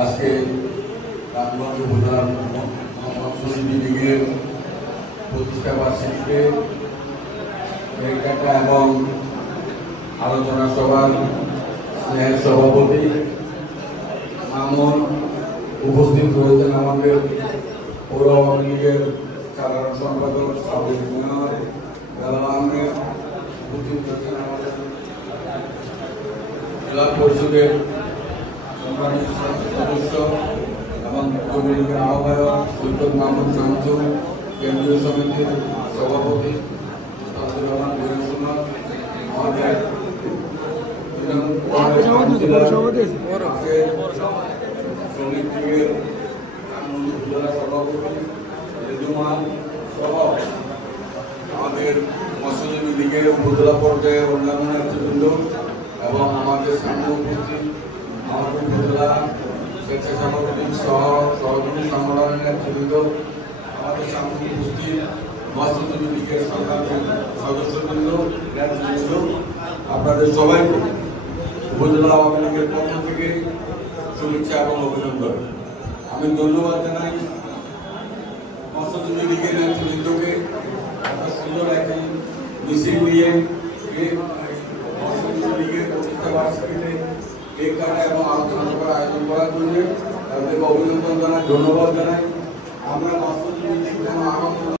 আজকে রামগঞ্জ উপজেলার মৎস্যজীবী লীগের প্রতিষ্ঠা বার্ষিকীতে এবং আলোচনা সভার স্নেহের সভাপতি মামুন উপস্থিত রয়েছেন। আমাদের পৌর আওয়ামী লীগের সাধারণ সম্পাদক সাবেক মেয়র আহমেদ উপস্থিত রয়েছেন। আমাদের জেলা পরিষদের সম্মানিত সদস্য এবং কর্মী লীগের আহ্বায়ক সৈয়দ মাহমুদ শামসু, কেন্দ্রীয় সমিতির সভাপতি মুস্তাফিজুর রহমান বৈরসুন্নাথ, আমাদের শ্রমিক লীগের উপজেলা সভাপতি রেজুমান সহ আমাদের মৎস্যজীবী লীগের উপজেলা পর্যায়ে অন্যান্য নেতৃবৃন্দ এবং আমাদের সামনে উপস্থিত আমাদের উপজেলা স্বেচ্ছাসেবক লীগ সহ সহযোগী সংগঠনের নেতৃবৃন্দ, আমাদের সামনে উপস্থিত মৎস্যজীবী লীগের সদস্যবৃন্দ, নেতৃবৃন্দ, আপনাদের সবাইকে উপজেলা আওয়ামী লীগের পক্ষ থেকে শুভেচ্ছা এবং অভিনন্দন। আমি ধন্যবাদ জানাই মৎস্যজীবী লীগের নেতৃবৃন্দকে এত সুন্দর একটি মিছিল নিয়ে মৎস্যজীবী লীগের প্রতিষ্ঠা বার্ষিকীতে কেক কাটা এবং আলোচনা সভার আয়োজন করার জন্য তাদেরকে অভিনন্দন জানাই, ধন্যবাদ জানাই। আমরা মৎস্যজীবী লীগ